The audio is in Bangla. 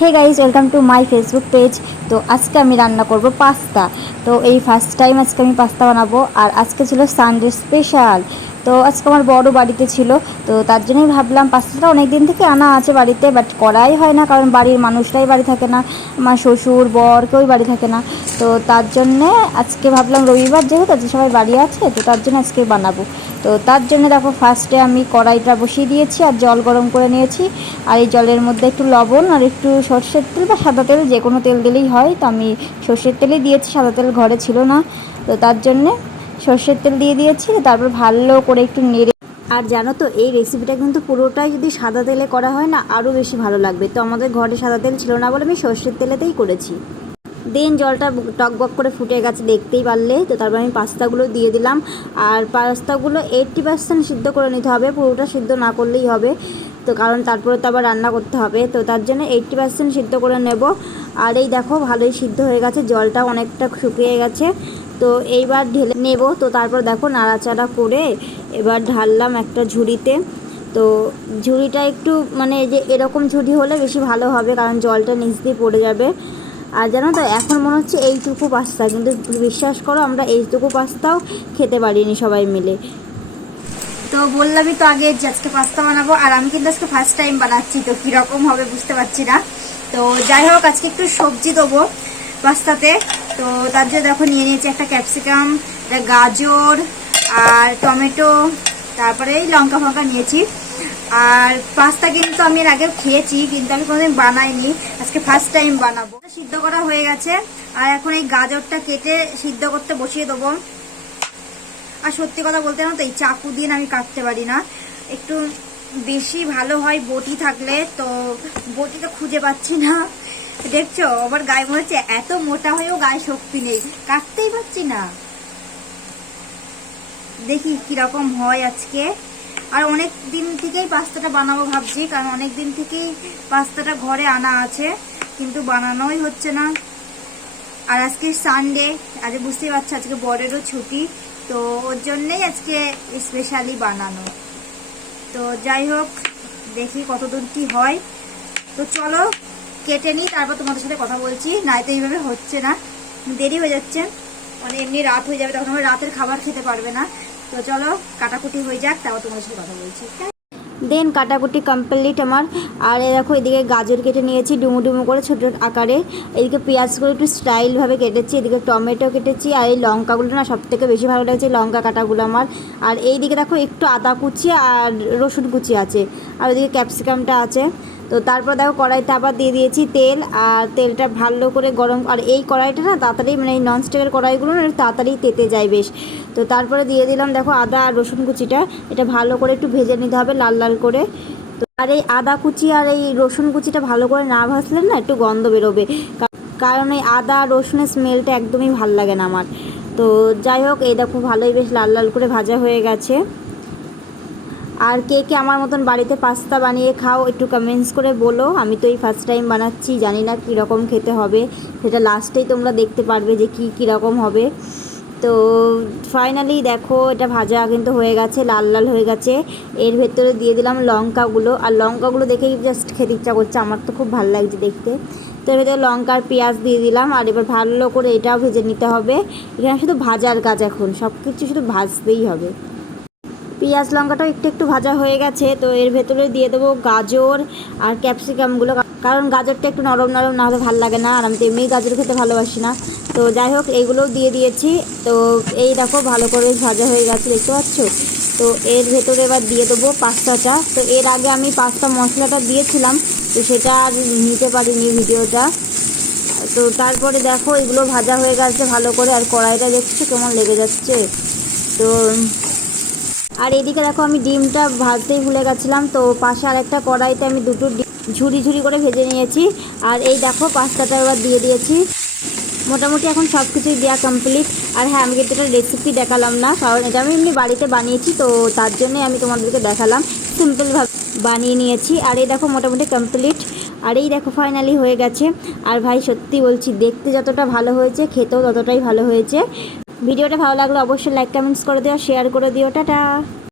Hey guys, welcome to my Facebook page. তো আজকে আমি রান্না করব পাস্তা। তো এই ফার্স্ট টাইম আজকে আমি পাস্তা বানাবো। আর আজকে ছিল সানডে স্পেশাল। তো আজকে আমার বড় বাড়িতে ছিল, তো তার জন্যই ভাবলাম পাস্তাটা অনেক দিন থেকে আনা আছে বাড়িতে, বাট করাই হয় না, কারণ বাড়ির মানুষরাই বাড়ি থাকে না, আমার শ্বশুর বর কেউই বাড়ি থাকে না। তো তার জন্যে আজকে ভাবলাম রবিবার যেহেতু আজকে সবাই বাড়ি আছে, তো তার জন্য আজকে বানাবো। তো তার জন্য দেখো ফার্স্টে আমি কড়াইটা বসিয়ে দিয়েছি আর জল গরম করে নিয়েছি। আর এই জলের মধ্যে একটু লবণ আর একটু সর্ষের তেল বা সাদা তেল, যে কোনো তেল দিলেই হয়। তো আমি সর্ষের তেলই দিয়েছি, সাদা তেল ঘরে ছিল না, তো তার জন্যে সর্ষের তেল দিয়ে দিয়েছি। তারপর ভালো করে একটু নেড়ে, আর জানো তো এই রেসিপিটা কিন্তু পুরোটাই যদি সাদা তেলে করা হয় না আরও বেশি ভালো লাগবে। তো আমাদের ঘরে সাদা তেল ছিল না বলে আমি সর্ষের তেলেতেই করেছি। দেন জলটা টকবক করে ফুটে গেছে দেখতেই পারলে। তো তারপর আমি পাস্তাগুলো দিয়ে দিলাম। আর পাস্তাগুলো 80% সিদ্ধ করে নিতে হবে, পুরোটা সিদ্ধ না করলেই হবে। তো কারণ তারপরে তো আবার রান্না করতে হবে, তো তার জন্য 80% সিদ্ধ করে নেব। আর এই দেখো ভালোই সিদ্ধ হয়ে গেছে, জলটা অনেকটা শুকিয়ে গেছে। তো এইবার ঢেলে নেব। তো তারপর দেখো নাড়াচাড়া করে এবার ঢাললাম একটা ঝুড়িতে। তো ঝুড়িটা একটু মানে যে এরকম ঝুড়ি হলে বেশি ভালো হবে, কারণ জলটা নিচ দিয়ে পড়ে যাবে। আর জানো তো এখন মনে হচ্ছে এইটুকু পাস্তা, কিন্তু বিশ্বাস করো আমরা এইটুকু পাস্তাও খেতে পারিনি সবাই মিলে। তো বললামই তো আগে যে আজকে পাস্তা বানাবো, আর আমি কিন্তু আজকে ফার্স্ট টাইম বানাচ্ছি, তো কীরকম হবে বুঝতে পারছি না। তো যাই হোক আজকে একটু সবজি দেবো পাস্তাতে। তো তার জন্য দেখো নিয়ে নিয়েছি একটা ক্যাপসিকাম, একটা গাজর আর টমেটো, তারপরে এই লঙ্কা ফঙ্কা নিয়েছি। আর পাস্তা কিন্তু আমি এর আগেও খেয়েছি, কিন্তু আমি কোনোদিন বানাইনি, আজকে ফার্স্ট টাইম বানাবো। সিদ্ধ করা হয়ে গেছে, আর এখন এই গাজরটা কেটে সিদ্ধ করতে বসিয়ে দেবো। আর সত্যি কথা বলতে না, তো এই চাকু দিয়ে আমি কাটতে পারি না, একটু বেশি ভালো হয় বটি থাকলে। তো বটি তো খুঁজে পাচ্ছি না, দেখছো আবার গায়ে মনে হচ্ছে এত মোটা হয়েও গায়ে শক্তি নেই, কাটতেই পারছি না। দেখি কিরকম হয় আজকে। আর অনেক দিন থেকেই পাস্তাটা বানাবো ভাবছি, কারণ অনেক দিন থেকেই পাস্তাটা ঘরে আনা আছে, কিন্তু বানানোই হচ্ছে না। আর আজকে সানডে, আজ বুঝতেই পারছো আজকে বরেরও ছুটি, তো ওর জন্যেই আজকে স্পেশালি বানানো। তো যাই হোক দেখি কতদূর কি হয়। তো চলো কেটে নিই, তারপর তোমাদের সাথে কথা বলছি, নাই তো এইভাবে হচ্ছে না, দেরি হয়ে যাচ্ছে, মানে এমনি রাত হয়ে যাবে, তখন আমরা রাতের খাবার খেতে পারবে না। তো চলো কাটাকুটি হয়ে যাক, তারপর তোমাদের সাথে কথা বলছি। দেন কাটাকুটি কমপ্লিট আমার। আর দেখো এদিকে গাজর কেটে নিয়েছি ডুমু ডুমু করে ছোটো আকারে, এদিকে পেঁয়াজগুলো একটু স্টাইলভাবে কেটেছি, এদিকে টমেটো কেটেছি, আর এই লঙ্কাগুলো না সব থেকে বেশি ভালো লাগছে লঙ্কা কাটাগুলো আমার। আর এই দিকে দেখো একটু আদা কুচি আর রসুন কুচি আছে, আর ওইদিকে ক্যাপসিকামটা আছে। তো তারপর দেখো কড়াইতে আবার দিয়ে দিয়েছি তেল, আর তেলটা ভালো করে গরম। আর এই কড়াইটা না তাড়াতাড়ি, মানে এই ননস্টিকের কড়াইগুলো না তাড়াতাড়ি তেতে যায় বেশ। তো তারপরে দিয়ে দিলাম দেখো আদা আর রসুন কুচিটা, এটা ভালো করে একটু ভেজে নিতে হবে লাল লাল করে। তো আর এই আদা কুচি আর এই রসুন কুচিটা ভালো করে না ভাজলে না একটু গন্ধ বেরোবে, কারণ এই আদা রসুনের স্মেলটা একদমই ভাল লাগে না আমার। তো যাই হোক এই দেখো ভালোই বেশ লাল লাল করে ভাজা হয়ে গেছে। আর কে কে আমার মতন বাড়িতে পাস্তা বানিয়ে খাও একটু কমেন্টস করে বলো। আমি তো এই ফার্স্ট টাইম বানাচ্ছি, জানি না কীরকম খেতে হবে, সেটা লাস্টেই তোমরা দেখতে পারবে যে কীরকম হবে। তো ফাইনালি দেখো এটা ভাজা কিন্তু হয়ে গেছে, লাল লাল হয়ে গেছে। এর ভেতরে দিয়ে দিলাম লঙ্কাগুলো, আর লঙ্কাগুলো দেখেই জাস্ট খেতে ইচ্ছা করছে, আমার তো খুব ভালো লাগছে দেখতে। তো এর ভেতরে লঙ্কা আর পেঁয়াজ দিয়ে দিলাম, আর এবার ভালো করে এটাও ভেজে নিতে হবে। এখানে শুধু ভাজার কাজ, এখন সব কিছু শুধু ভাজতেই হবে। পেঁয়াজ লঙ্কাটাও একটু একটু ভাজা হয়ে গেছে, তো এর ভেতরে দিয়ে দেবো গাজর আর ক্যাপসিকামগুলো, কারণ গাজরটা একটু নরম নরম না হলে ভালো লাগে না, আর আমি তো এমনি গাজর খেতে ভালোবাসি না। তো যাই হোক এইগুলোও দিয়ে দিয়েছি। তো এই দেখো ভালো করে ভাজা হয়ে গেছে দেখতে পাচ্ছ। তো এর ভেতরে এবার দিয়ে দেবো পাস্তাটা। তো এর আগে আমি পাস্তা মশলাটা দিয়েছিলাম, তো সেটা আর নিতে পারিনি ভিডিওটা। তো তারপরে দেখো এগুলো ভাজা হয়ে গেছে ভালো করে, আর কড়াইটা দেখছো কেমন লেগে যাচ্ছে। তো আর এদিকে দেখো আমি ডিমটা ভাজতেই ভুলে গেছিলাম, তো পাশে আরেকটা কড়াইতে আমি দুটো ডিম ঝুরি ঝুরি করে ভেজে নিয়েছি। আর এই দেখো পাস্তাটা এবার দিয়ে দিয়েছি। মোটামুটি এখন সব কিছুই দেওয়া কমপ্লিট। আর হ্যাঁ, আমি কিন্তু এটা রেসিপি দেখালাম না, কারণ এটা আমি এমনি বাড়িতে বানিয়েছি, তো তার জন্যই আমি তোমাদেরকে দেখালাম, সিম্পলভাবে বানিয়ে নিয়েছি। আর এই দেখো মোটামুটি কমপ্লিট। আর এই দেখো ফাইনালি হয়ে গেছে। আর ভাই সত্যি বলছি, দেখতে যতটা ভালো হয়েছে খেতেও ততটাই ভালো হয়েছে। ভিডিওটা ভালো লাগলে অবশ্যই লাইক কমেন্টস করে দিও, শেয়ার করে দিও। টাটা।